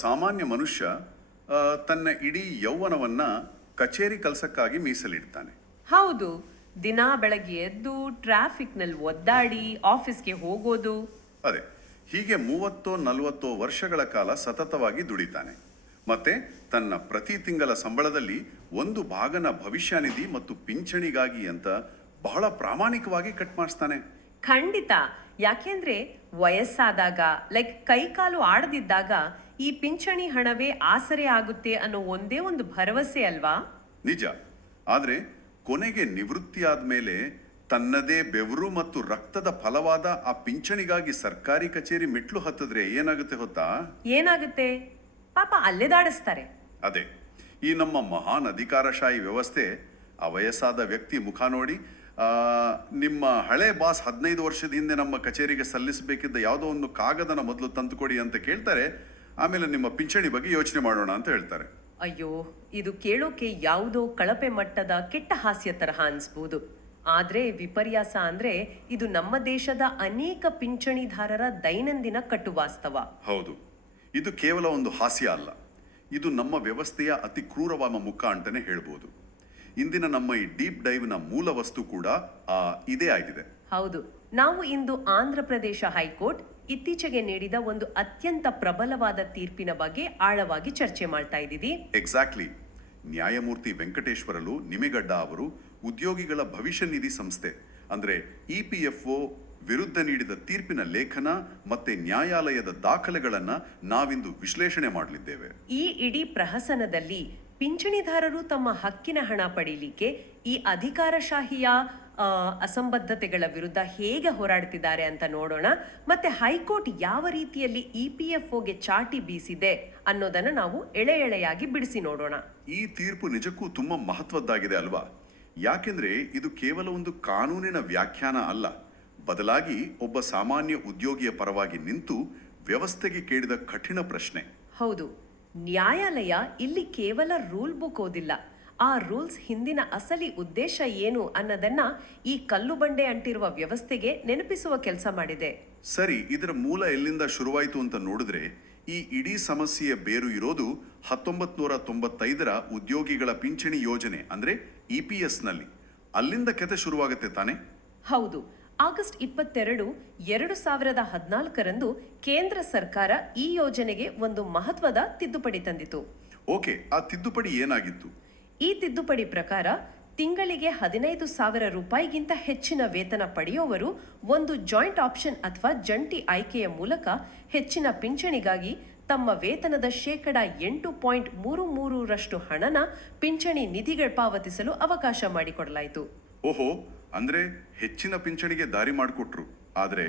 ಸಾಮಾನ್ಯ ಮನುಷ್ಯ ತನ್ನ ಇಡೀ ಯೌವನವನ್ನ ಕಚೇರಿ ಕೆಲಸಕ್ಕಾಗಿ ಮೀಸಲಿಡ್ತಾನೆ. ಹೌದು, ದಿನ ಬೆಳಗ್ಗೆ ಎದ್ದು ಟ್ರಾಫಿಕ್ನಲ್ಲಿ ಒದ್ದಾಡಿ ಆಫೀಸ್ಗೆ ಹೋಗೋದು. ಅದೇ, ಹೀಗೆ 30-40 ವರ್ಷಗಳ ಕಾಲ ಸತತವಾಗಿ ದುಡಿತಾನೆ. ಮತ್ತೆ ತನ್ನ ಪ್ರತಿ ತಿಂಗಳ ಸಂಬಳದಲ್ಲಿ ಒಂದು ಭಾಗನ ಭವಿಷ್ಯ ನಿಧಿ ಮತ್ತು ಪಿಂಚಣಿಗಾಗಿ ಅಂತ ಬಹಳ ಪ್ರಾಮಾಣಿಕವಾಗಿ ಕಟ್ ಮಾಡಿಸ್ತಾನೆ. ಖಂಡಿತ. ಯಾಕೆಂದ್ರೆ ವಯಸ್ಸಾದಾಗ ಕೈಕಾಲು ಆಡದಿದ್ದಾಗ ಈ ಪಿಂಚಣಿ ಹಣವೇ ಆಸರೆ ಆಗುತ್ತೆ ಅನ್ನೋ ಒಂದೇ ಒಂದು ಭರವಸೆ ಅಲ್ವಾ? ನಿಜ. ಆದ್ರೆ ಕೊನೆಗೆ ನಿವೃತ್ತಿ ಆದ್ಮೇಲೆ ತನ್ನದೇ ಬೆವರು ಮತ್ತು ರಕ್ತದ ಫಲವಾದ ಆ ಪಿಂಚಣಿಗಾಗಿ ಸರ್ಕಾರಿ ಕಚೇರಿ ಮೆಟ್ಲು ಹತ್ತಿದ್ರೆ ಏನಾಗುತ್ತೆ ಗೊತ್ತಾ? ಏನಾಗುತ್ತೆ? ಪಾಪ ಅಲ್ಲೆದಾಡಿಸ್ತಾರೆ. ಅದೇ, ಈ ನಮ್ಮ ಮಹಾನ್ ಅಧಿಕಾರಶಾಹಿ ವ್ಯವಸ್ಥೆ ಆ ವಯಸ್ಸಾದ ವ್ಯಕ್ತಿ ಮುಖ ನೋಡಿ, ನಿಮ್ಮ ಹಳೆ ಬಾಸ್ 15 ವರ್ಷದ ಹಿಂದೆ ನಮ್ಮ ಕಚೇರಿಗೆ ಸಲ್ಲಿಸಬೇಕಿದ್ದ ಯಾವುದೋ ಒಂದು ಕಾಗದನ ಮೊದಲು ತಂದುಕೊಡಿ ಅಂತ ಕೇಳ್ತಾರೆ. ಆಮೇಲೆ ನಿಮ್ಮ ಪಿಂಚಣಿ ಬಗ್ಗೆ ಯೋಚನೆ ಮಾಡೋಣ ಅಂತ ಹೇಳ್ತಾರೆ. ಅಯ್ಯೋ, ಇದು ಕೇಳೋಕೆ ಯಾವುದೋ ಕಳಪೆ ಮಟ್ಟದ ಕೆಟ್ಟ ಹಾಸ್ಯ ತರಹ ಅನ್ಸ್ಬೋದು. ಆದ್ರೆ ವಿಪರ್ಯಾಸ ಅಂದ್ರೆ ಇದು ನಮ್ಮ ದೇಶದ ಅನೇಕ ಪಿಂಚಣಿದಾರರ ದೈನಂದಿನ ಕಟುವಾಸ್ತವ. ಹೌದು, ಇದು ಕೇವಲ ಒಂದು ಹಾಸ್ಯ ಅಲ್ಲ, ಇದು ನಮ್ಮ ವ್ಯವಸ್ಥೆಯ ಅತಿ ಕ್ರೂರವಾದ ಮುಖ ಅಂತಾನೆ ಹೇಳ್ಬೋದು. ಇಂದಿನ ನಮ್ಮ ಈ ಡೀಪ್ ಡೈವ್ನ ಮೂಲ ವಸ್ತು ಕೂಡ ಇದೇ ಆಗಿದೆ. ಹೌದು, ನಾವು ಇಂದು ಆಂಧ್ರ ಪ್ರದೇಶ ಹೈಕೋರ್ಟ್ ಇತ್ತೀಚೆಗೆ ನೀಡಿದ ಒಂದು ಅತ್ಯಂತ ಪ್ರಬಲವಾದ ತೀರ್ಪಿನ ಬಗ್ಗೆ ಆಳವಾಗಿ ಚರ್ಚೆ ಮಾಡ್ತಾ ಇದ್ದೀವಿ. ಎಕ್ಸಾಕ್ಟ್ಲಿ. ನ್ಯಾಯಮೂರ್ತಿ ವೆಂಕಟೇಶ್ವರಲು ನಿಮೆಗಡ್ಡ ಅವರು ಉದ್ಯೋಗಿಗಳ ಭವಿಷ್ಯ ನಿಧಿ ಸಂಸ್ಥೆ ಅಂದ್ರೆ EPFO ವಿರುದ್ಧ ನೀಡಿದ ತೀರ್ಪಿನ ಲೇಖನ ಮತ್ತೆ ನ್ಯಾಯಾಲಯದ ದಾಖಲೆಗಳನ್ನ ನಾವಿಂದು ವಿಶ್ಲೇಷಣೆ ಮಾಡಲಿದ್ದೇವೆ. ಈ ಇಡೀ ಪ್ರಹಸನದಲ್ಲಿ ಪಿಂಚಣಿದಾರರು ತಮ್ಮ ಹಕ್ಕಿನ ಹಣ ಪಡೀಲಿಕ್ಕೆ ಈ ಅಧಿಕಾರಶಾಹಿಯ ಅಸಂಬದ್ಧತೆಗಳ ವಿರುದ್ಧ ಹೇಗೆ ಹೋರಾಡ್ತಿದ್ದಾರೆ ಅಂತ ನೋಡೋಣ. ಮತ್ತೆ ಹೈಕೋರ್ಟ್ ಯಾವ ರೀತಿಯಲ್ಲಿ EPFOಗೆ ಚಾಟಿ ಬೀಸಿದೆ ಅನ್ನೋದನ್ನ ನಾವು ಎಳೆ ಎಳೆಯಾಗಿ ಬಿಡಿಸಿ ನೋಡೋಣ. ಈ ತೀರ್ಪು ನಿಜಕ್ಕೂ ತುಂಬಾ ಮಹತ್ವದ್ದಾಗಿದೆ ಅಲ್ವಾ? ಯಾಕೆಂದ್ರೆ ಇದು ಕೇವಲ ಒಂದು ಕಾನೂನಿನ ವ್ಯಾಖ್ಯಾನ ಅಲ್ಲ, ಬದಲಾಗಿ ಒಬ್ಬ ಸಾಮಾನ್ಯ ಉದ್ಯೋಗಿಯ ಪರವಾಗಿ ನಿಂತು ವ್ಯವಸ್ಥೆಗೆ ಕೇಳಿದ ಕಠಿಣ ಪ್ರಶ್ನೆ. ಹೌದು, ನ್ಯಾಯಾಲಯ ಇಲ್ಲಿ ಕೇವಲ ರೂಲ್ ಬುಕ್ ಓದಿಲ್ಲ, ಆ ರೂಲ್ಸ್ ಹಿಂದಿನ ಅಸಲಿ ಉದ್ದೇಶ ಏನು ಅನ್ನೋದನ್ನ ಈ ಕಲ್ಲು ಬಂಡೆ ಅಂಟಿರುವ ವ್ಯವಸ್ಥೆಗೆ ನೆನಪಿಸುವ ಕೆಲಸ ಮಾಡಿದೆ. ಸರಿ, ಇದರ ಮೂಲ ಎಲ್ಲಿಂದ ಶುರುವಾಯಿತು ಅಂತ ನೋಡಿದ್ರೆ ಈ ಇಡೀ ಸಮಸ್ಯೆಯ ಬೇರು ಇರೋದು 1995ರ ಉದ್ಯೋಗಿಗಳ ಪಿಂಚಣಿ ಯೋಜನೆ ಅಂದ್ರೆ EPS ನಲ್ಲಿ. ಅಲ್ಲಿಂದ ಕತೆ ಶುರುವಾಗುತ್ತೆ ತಾನೆ? ಹೌದು. ಆಗಸ್ಟ್ 22, 2014ರಂದು ಕೇಂದ್ರ ಸರ್ಕಾರ ಈ ಯೋಜನೆಗೆ ಒಂದು ಮಹತ್ವದ ತಿದ್ದುಪಡಿ ತಂದಿತು. ಓಕೆ, ಆ ತಿದ್ದುಪಡಿ ಏನಾಗಿತ್ತು? ಈ ತಿದ್ದುಪಡಿ ಪ್ರಕಾರ ತಿಂಗಳಿಗೆ 15,000 ರೂಪಾಯಿಗಿಂತ ಹೆಚ್ಚಿನ ವೇತನ ಪಡೆಯುವವರು ಒಂದು ಜಾಯಿಂಟ್ ಆಪ್ಷನ್ ಅಥವಾ ಜಂಟಿ ಆಯ್ಕೆಯ ಮೂಲಕ ಹೆಚ್ಚಿನ ಪಿಂಚಣಿಗಾಗಿ ತಮ್ಮ ವೇತನದ 8.33% ಹಣನ ಪಿಂಚಣಿ ನಿಧಿಗಳು ಪಾವತಿಸಲು ಅವಕಾಶ ಮಾಡಿಕೊಡಲಾಯಿತು. ಓಹೋ, ಅಂದ್ರೆ ಹೆಚ್ಚಿನ ಪಿಂಚಣಿಗೆ ದಾರಿ ಮಾಡಿಕೊಟ್ರು. ಆದ್ರೆ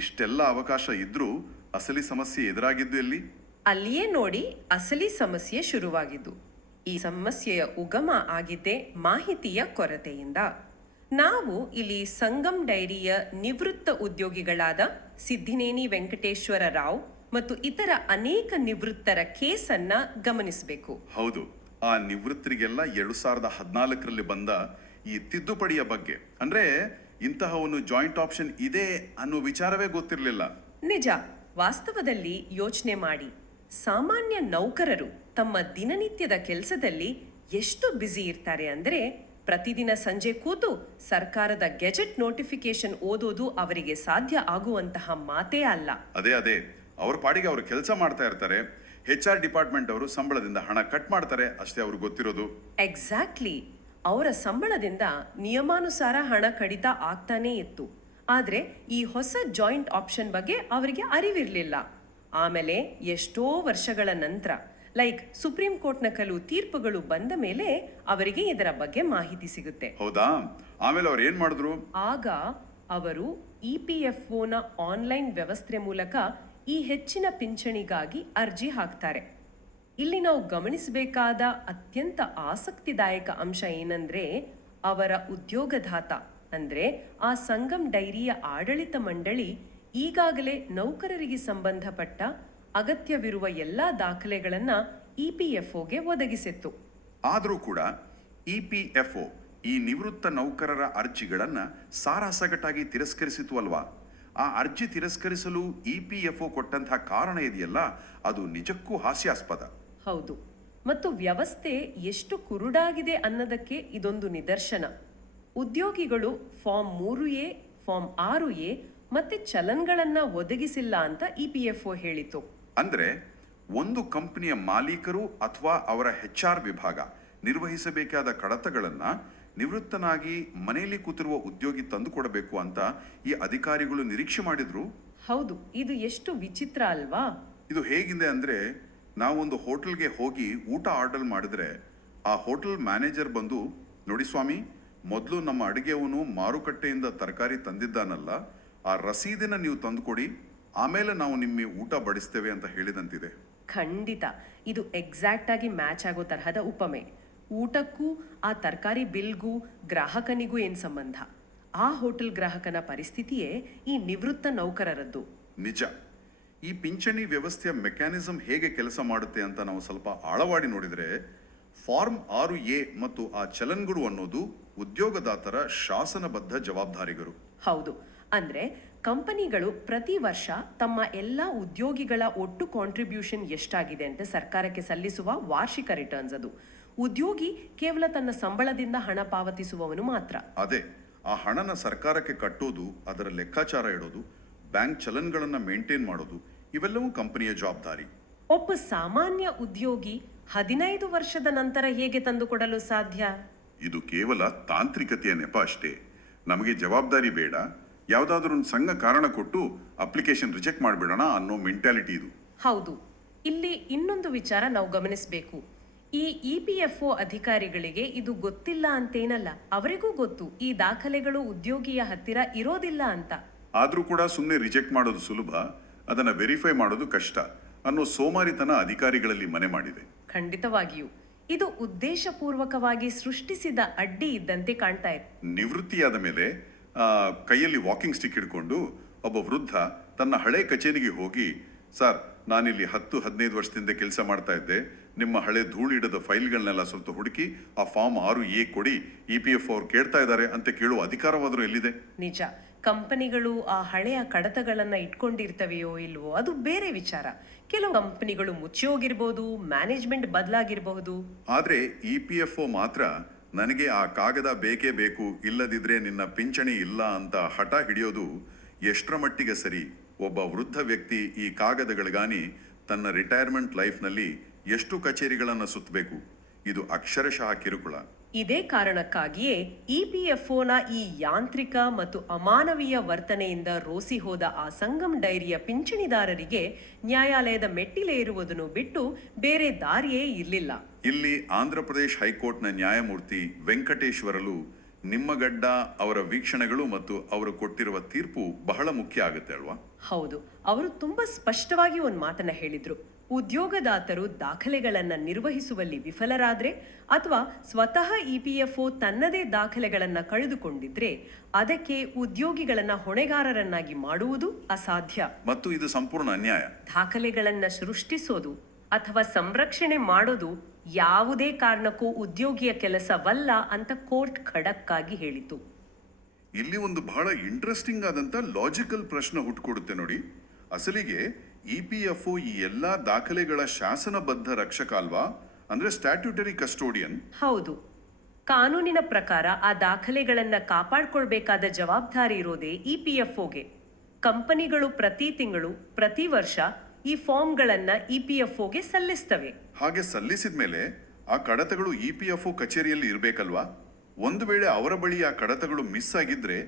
ಇಷ್ಟೆಲ್ಲ ಅವಕಾಶ ಇದ್ರೂ ಅಸಲಿ ಸಮಸ್ಯೆ ಎದುರಾಗಿದ್ದು ಎಲ್ಲಿ? ಅಲ್ಲಿಯೇ ನೋಡಿ ಅಸಲಿ ಸಮಸ್ಯೆ ಶುರುವಾಗಿದ್ದು. ಈ ಸಮಸ್ಯೆಯ ಉಗಮ ಆಗಿದ್ದೇ ಮಾಹಿತಿಯ ಕೊರತೆಯಿಂದ. ನಾವು ಇಲ್ಲಿ ಸಂಗಮ್ ಡೈರಿಯ ನಿವೃತ್ತ ಉದ್ಯೋಗಿಗಳಾದ ಸಿದ್ದಿನೇನಿ ವೆಂಕಟೇಶ್ವರ ರಾವ್ ಮತ್ತು ಇತರ ಅನೇಕ ನಿವೃತ್ತರ ಕೇಸನ್ನ ಗಮನಿಸಬೇಕು. ಹೌದು, ಆ ನಿವೃತ್ತರಿಗೆಲ್ಲ 2014ರಲ್ಲಿ ಬಂದ ಈ ತಿದ್ದುಪಡಿಯ ಬಗ್ಗೆ ಅಂದ್ರೆ ಇಂತಹ ಒಂದು ಜಾಯಿಂಟ್ ಆಪ್ಷನ್ ಇದೆ ಅನ್ನೋ ವಿಚಾರವೇ ಗೊತ್ತಿರಲಿಲ್ಲ. ನಿಜ. ವಾಸ್ತವದಲ್ಲಿ ಯೋಚನೆ ಮಾಡಿ, ಸಾಮಾನ್ಯ ನೌಕರರು ತಮ್ಮ ದಿನನಿತ್ಯದ ಕೆಲಸದಲ್ಲಿ ಎಷ್ಟು ಬ್ಯುಸಿ ಇರ್ತಾರೆ ಅಂದ್ರೆ ಪ್ರತಿದಿನ ಸಂಜೆ ಕೂತು ಸರ್ಕಾರದ ಗೆಜೆಟ್ ನೋಟಿಫಿಕೇಶನ್ ಓದೋದು ಅವರಿಗೆ ಸಾಧ್ಯ ಆಗುವಂತಹ ಮಾತೇ ಅಲ್ಲ. ಅದೇ ಅವ್ರ ಪಾಡಿಗೆ ಅವರು ಕೆಲಸ ಮಾಡ್ತಾ ಇರ್ತಾರೆ. HR ಡಿಪಾರ್ಟ್ಮೆಂಟ್ ಅವರು ಸಂಬಳದಿಂದ ಹಣ ಕಟ್ ಮಾಡ್ತಾರೆ, ಅಷ್ಟೇ ಅವ್ರಿಗೆ ಗೊತ್ತಿರೋದು. ಎಕ್ಸಾಕ್ಟ್ಲಿ. ಅವರ ಸಂಬಳದಿಂದ ನಿಯಮಾನುಸಾರ ಹಣ ಕಡಿತ ಆಗ್ತಾನೇ ಇತ್ತು. ಆದ್ರೆ ಈ ಹೊಸ ಜಾಯಿಂಟ್ ಆಪ್ಷನ್ ಬಗ್ಗೆ ಅವರಿಗೆ ಅರಿವಿರಲಿಲ್ಲ. ಆಮೇಲೆ ಎಷ್ಟೋ ವರ್ಷಗಳ ನಂತರ ಸುಪ್ರೀಂ ಕೋರ್ಟ್ನ ಕೆಲವು ತೀರ್ಪುಗಳು ಬಂದ ಮೇಲೆ ಅವರಿಗೆ ಇದರ ಬಗ್ಗೆ ಮಾಹಿತಿ ಸಿಗುತ್ತೆ. ಹೌದಾ? ಆಮೇಲೆ ಅವ್ರು ಏನ್ ಮಾಡಿದ್ರು? ಆಗ ಅವರು EPFOನ ಆನ್ಲೈನ್ ವ್ಯವಸ್ಥೆ ಮೂಲಕ ಈ ಹೆಚ್ಚಿನ ಪಿಂಚಣಿಗಾಗಿ ಅರ್ಜಿ ಹಾಕ್ತಾರೆ. ಇಲ್ಲಿ ನಾವು ಗಮನಿಸಬೇಕಾದ ಅತ್ಯಂತ ಆಸಕ್ತಿದಾಯಕ ಅಂಶ ಏನಂದ್ರೆ ಅವರ ಉದ್ಯೋಗದಾತ ಅಂದ್ರೆ ಆ ಸಂಗಮ್ ಡೈರಿಯ ಆಡಳಿತ ಮಂಡಳಿ ಈಗಾಗಲೇ ನೌಕರರಿಗೆ ಸಂಬಂಧಪಟ್ಟ ಅಗತ್ಯವಿರುವ ಎಲ್ಲಾ ದಾಖಲೆಗಳನ್ನ EPFOಗೆ ಒದಗಿಸಿತ್ತು. ಆದರೂ ಕೂಡ EPFO ಈ ನಿವೃತ್ತ ನೌಕರರ ಅರ್ಜಿಗಳನ್ನ ಸಾರಾಸಗಟಾಗಿ ತಿರಸ್ಕರಿಸಿತು ಅಲ್ವಾ? ಆ ಅರ್ಜಿ ತಿರಸ್ಕರಿಸಲು EPFO ಕೊಟ್ಟಂತಹ ಕಾರಣ ಇದೆಯಲ್ಲ, ಅದು ನಿಜಕ್ಕೂ ಹಾಸ್ಯಾಸ್ಪದ. ಹೌದು, ಮತ್ತು ವ್ಯವಸ್ಥೆ ಎಷ್ಟು ಕುರುಡಾಗಿದೆ ಅನ್ನೋದಕ್ಕೆ ಇದೊಂದು ನಿದರ್ಶನ. ಉದ್ಯೋಗಿಗಳು ಫಾರ್ಮ್ 3A, ಫಾರ್ಮ್ 6A ಮತ್ತೆ ಚಲನ್ಗಳನ್ನ ಒದಗಿಸಿಲ್ಲ ಅಂತ EPFO ಹೇಳಿತು. ಅಂದ್ರೆ ಒಂದು ಕಂಪನಿಯ ಮಾಲೀಕರು ಅಥವಾ ಅವರ HR ವಿಭಾಗ ನಿರ್ವಹಿಸಬೇಕಾದ ಕಡತಗಳನ್ನ ನಿವೃತ್ತನಾಗಿ ಮನೆಯಲ್ಲಿ ಕೂತಿರುವ ಉದ್ಯೋಗಿ ತಂದುಕೊಡಬೇಕು ಅಂತ ಈ ಅಧಿಕಾರಿಗಳು ನಿರೀಕ್ಷೆ ಮಾಡಿದ್ರು. ಹೌದು, ಇದು ಎಷ್ಟು ವಿಚಿತ್ರ ಅಲ್ವಾ? ಇದು ಹೇಗಿದೆ ಅಂದ್ರೆ, ನಾವೊಂದು ಹೋಟೆಲ್ಗೆ ಹೋಗಿ ಊಟ ಆರ್ಡರ್ ಮಾಡಿದ್ರೆ ಆ ಹೋಟೆಲ್ ಮ್ಯಾನೇಜರ್ ಬಂದು, ನೋಡಿ ಸ್ವಾಮಿ, ಮೊದಲು ನಮ್ಮ ಅಡುಗೆಯವನು ಮಾರುಕಟ್ಟೆಯಿಂದ ತರಕಾರಿ ತಂದಿದ್ದಾನಲ್ಲ, ಆ ರಸೀದಿನ ನೀವು ತಂದುಕೊಡಿ, ಆಮೇಲೆ ನಾವು ನಿಮ್ಮ ಊಟ ಬಡಿಸ್ತೇವೆ ಅಂತ ಹೇಳಿದಂತಿದೆ. ಖಂಡಿತ ಇದು ಎಕ್ಸಾಕ್ಟ್ ಆಗಿ ಮ್ಯಾಚ್ ಆಗೋ ತರಹದ ಉಪಮೆ. ಊಟಕ್ಕೂ ಆ ತರಕಾರಿ ಬಿಲ್ಗೂ ಗ್ರಾಹಕನಿಗೂ ಏನ್ ಸಂಬಂಧ? ಆ ಹೋಟೆಲ್ ಗ್ರಾಹಕನ ಪರಿಸ್ಥಿತಿಯೇ ಈ ನಿವೃತ್ತ ನೌಕರರದ್ದು. ನಿಜ. ಈ ಪಿಂಚಣಿ ವ್ಯವಸ್ಥೆಯ ಮೆಕ್ಯಾನಿಸಮ್ ಹೇಗೆ ಕೆಲಸ ಮಾಡುತ್ತೆ ಅಂತ ನಾವು ಸ್ವಲ್ಪ ಆಳವಾಡಿ ನೋಡಿದರೆ, ಫಾರ್ಮ್ 6A ಮತ್ತು ಆ ಚಲನ್ಗಳು ಅನ್ನೋದು ಉದ್ಯೋಗದಾತರ ಶಾಸನಬದ್ಧ ಜವಾಬ್ದಾರಿಗಳು. ಹೌದು, ಅಂದ್ರೆ ಕಂಪನಿಗಳು ಪ್ರತಿ ವರ್ಷ ತಮ್ಮ ಎಲ್ಲ ಉದ್ಯೋಗಿಗಳ ಒಟ್ಟು ಕಾಂಟ್ರಿಬ್ಯೂಷನ್ ಎಷ್ಟಾಗಿದೆ ಅಂತ ಸರ್ಕಾರಕ್ಕೆ ಸಲ್ಲಿಸುವ ವಾರ್ಷಿಕ ರಿಟರ್ನ್ಸ್ ಅದು. ಉದ್ಯೋಗಿ ಕೇವಲ ತನ್ನ ಸಂಬಳದಿಂದ ಹಣ ಪಾವತಿಸುವವನು ಮಾತ್ರ. ಅದೇ, ಆ ಹಣನ ಸರ್ಕಾರಕ್ಕೆ ಕಟ್ಟೋದು, ಅದರ ಲೆಕ್ಕಾಚಾರ ಇಡೋದು, ಬ್ಯಾಂಕ್ ಚಲನ್ಗಳನ್ನ ಮೇಂಟೈನ್ ಮಾಡೋದು, ಇವೆಲ್ಲವೂ ಕಂಪನಿಯ ಜವಾಬ್ದಾರಿ. ಒಬ್ಬ ಸಾಮಾನ್ಯ ಉದ್ಯೋಗಿ 15 ವರ್ಷದ ನಂತರ ಹೇಗೆ ತಂದುಕೊಡಲು ಸಾಧ್ಯ? ಇದು ಕೇವಲ ತಾಂತ್ರಿಕತೆಯ ನೆಪ ಅಷ್ಟೇ. ನಮಗೆ ಜವಾಬ್ದಾರಿ ಬೇಡ, ಯಾವುದಾದ್ರೂ ಒಂದು ಸಂಘ ಕಾರಣ ಕೊಟ್ಟು ಅಪ್ಲಿಕೇಶನ್ ರಿಜೆಕ್ಟ್ ಮಾಡಿಬಿಡೋಣ ಅನ್ನೋ ಮೆಂಟಾಲಿಟಿ ಇದು. ಹೌದು, ಇಲ್ಲಿ ಇನ್ನೊಂದು ವಿಚಾರ ನಾವು ಗಮನಿಸಬೇಕು. ಈ EPFO ಅಧಿಕಾರಿಗಳಿಗೆ ಇದು ಗೊತ್ತಿಲ್ಲ ಅಂತೇನಲ್ಲ, ಅವರಿಗೂ ಗೊತ್ತು ಈ ದಾಖಲೆಗಳು ಉದ್ಯೋಗಿಯ ಹತ್ತಿರ ಇರೋದಿಲ್ಲ ಅಂತ. ಆದ್ರೂ ಕೂಡ ಸುಮ್ಮನೆ ರಿಜೆಕ್ಟ್ ಮಾಡೋದು ಸುಲಭ, ಅದನ್ನ ವೆರಿಫೈ ಮಾಡೋದು ಕಷ್ಟ ಅನ್ನೋ ಸೋಮಾರಿತನ ಅಧಿಕಾರಿಗಳಲ್ಲಿ ಮನೆ ಮಾಡಿದೆ. ಖಂಡಿತವಾಗಿಯೂ ಇದು ಉದ್ದೇಶಪೂರ್ವಕವಾಗಿ ಸೃಷ್ಟಿಸಿದ ಅಡ್ಡಿ ಇದ್ದಂತೆ ಕಾಣ್ತಾ ಇದೆ. ನಿವೃತ್ತಿಯಾದ ಮೇಲೆ ಕೈಯಲ್ಲಿ ವಾಕಿಂಗ್ ಸ್ಟಿಕ್ ಹಿಡ್ಕೊಂಡು ಒಬ್ಬ ವೃದ್ಧ ತನ್ನ ಹಳೆ ಕಚೇರಿಗೆ ಹೋಗಿ, ಸರ್, ನಾನಿಲ್ಲಿ 10-15 ವರ್ಷದಿಂದ ಕೆಲಸ ಮಾಡ್ತಾ ಇದ್ದೆ, ನಿಮ್ಮ ಹಳೆ ಧೂಳಿಡದ ಫೈಲ್ಗಳನ್ನೆಲ್ಲ ಸ್ವಲ್ಪ ಹುಡುಕಿ ಆ ಫಾರ್ಮ್ 6A ಕೊಡಿ, EPFO ಅವ್ರು ಕೇಳ್ತಾ ಇದ್ದಾರೆ ಅಂತ ಕೇಳುವ ಅಧಿಕಾರವಾದರೂ ಎಲ್ಲಿದೆ? ನಿಜ, ಕಂಪನಿಗಳು ಆ ಹಳೆಯ ಕಡತಗಳನ್ನ ಇಟ್ಕೊಂಡಿರ್ತವೆಯೋ ಇಲ್ವೋ ಅದು ಬೇರೆ ವಿಚಾರ. ಕೆಲವು ಕಂಪನಿಗಳು ಮುಚ್ಚಿ ಹೋಗಿರ್ಬೋದು, ಮ್ಯಾನೇಜ್ಮೆಂಟ್ ಬದಲಾಗಿರಬಹುದು. ಆದ್ರೆ EPFO ಮಾತ್ರ ನನಗೆ ಆ ಕಾಗದ ಬೇಕೇ ಬೇಕು, ಇಲ್ಲದಿದ್ರೆ ನಿನ್ನ ಪಿಂಚಣಿ ಇಲ್ಲ ಅಂತ ಹಠ ಹಿಡಿಯೋದು ಎಷ್ಟರ ಮಟ್ಟಿಗೆ ಸರಿ? ಒಬ್ಬ ವೃದ್ಧ ವ್ಯಕ್ತಿ ಈ ಕಾಗದಗಳಿಗಾನಿ ತನ್ನ ರಿಟೈರ್ಮೆಂಟ್ ಲೈಫ್ನಲ್ಲಿ ಎಷ್ಟು ಕಚೇರಿಗಳನ್ನು ಸುತ್ತಬೇಕು? ಇದು ಅಕ್ಷರಶಃ ಕಿರುಕುಳ. ಇದೇ ಕಾರಣಕ್ಕಾಗಿಯೇ EPFOನ ಈ ಯಾಂತ್ರಿಕ ಮತ್ತು ಅಮಾನವೀಯ ವರ್ತನೆಯಿಂದ ರೋಸಿ ಹೋದ ಆ ಸಂಗಮ್ ಡೈರಿಯ ಪಿಂಚಣಿದಾರರಿಗೆ ನ್ಯಾಯಾಲಯದ ಮೆಟ್ಟಿಲೇರುವುದನ್ನು ಬಿಟ್ಟು ಬೇರೆ ದಾರಿಯೇ ಇರಲಿಲ್ಲ. ಇಲ್ಲಿ ಆಂಧ್ರಪ್ರದೇಶ್ ಹೈಕೋರ್ಟ್ನ ನ್ಯಾಯಮೂರ್ತಿ ವೆಂಕಟೇಶ್ವರಲು ನಿಮ್ಮಗಡ್ಡ ಅವರ ವೀಕ್ಷಣೆಗಳು ಮತ್ತು ಅವರು ಕೊಟ್ಟಿರುವ ತೀರ್ಪು ಬಹಳ ಮುಖ್ಯ ಆಗುತ್ತೆ ಅಲ್ವಾ? ಹೌದು, ಅವರು ತುಂಬಾ ಸ್ಪಷ್ಟವಾಗಿ ಒಂದು ಮಾತನ್ನ ಹೇಳಿದ್ರು. ಉದ್ಯೋಗದಾತರು ದಾಖಲೆಗಳನ್ನ ನಿರ್ವಹಿಸುವಲ್ಲಿ ವಿಫಲರಾದ್ರೆ ಅಥವಾ ಸ್ವತಃ EPFO ತನ್ನದೇ ದಾಖಲೆಗಳನ್ನ ಕಳೆದುಕೊಂಡಿದ್ರೆ ಅದಕ್ಕೆ ಉದ್ಯೋಗಿಗಳನ್ನ ಹೊಣೆಗಾರರನ್ನಾಗಿ ಮಾಡುವುದು ಅಸಾಧ್ಯ ಮತ್ತು ಇದು ಸಂಪೂರ್ಣ ಅನ್ಯಾಯ. ದಾಖಲೆಗಳನ್ನ ಸೃಷ್ಟಿಸೋದು ಅಥವಾ ಸಂರಕ್ಷಣೆ ಮಾಡೋದು ಯಾವುದೇ ಕಾರಣಕ್ಕೂ ಉದ್ಯೋಗಿಯ ಕೆಲಸವಲ್ಲ ಅಂತ ಕೋರ್ಟ್ ಖಡಕ್ಕಾಗಿ ಹೇಳಿತು. ಇಲ್ಲಿ ಒಂದು ಬಹಳ ಇಂಟ್ರೆಸ್ಟಿಂಗ್ ಆದಂತ ಲಾಜಿಕಲ್ ಪ್ರಶ್ನೆ ಹುಟ್ಟುಕೊಡುತ್ತೆ ನೋಡಿ. ಅಸಲಿಗೆ EPFO ಈ ಎಲ್ಲಾ ದಾಖಲೆಗಳ ಶಾಸನಬದ್ಧ ರಕ್ಷಕ ಅಲ್ವಾ? ಅಂದ್ರೆ ಸ್ಟ್ಯಾಟ್ಯೂಟರಿ ಕಸ್ಟೋಡಿಯನ್. ಹೌದು, ಕಾನೂನಿನ ಪ್ರಕಾರ ಆ ದಾಖಲೆಗಳನ್ನ ಕಾಪಾಡ್ಕೊಳ್ಬೇಕಾದ ಜವಾಬ್ದಾರಿ ಇರೋದೇ EPFOಗೆ. ಕಂಪನಿಗಳು ಪ್ರತಿ ತಿಂಗಳು, ಪ್ರತಿ ವರ್ಷ ಈ ಫಾರ್ಮ್ಗಳನ್ನ EPFOಗೆ ಸಲ್ಲಿಸ್ತವೆ. ಹಾಗೆ ಸಲ್ಲಿಸಿದ ಮೇಲೆ ಆ ಕಡತಗಳು EPFO ಕಚೇರಿಯಲ್ಲಿ ಇರಬೇಕಲ್ವಾ? ಒಂದು ವೇಳೆ ಅವರ ಬಳಿ ಆ ಕಡತಗಳು ಮಿಸ್ ಆಗಿದ್ರೆ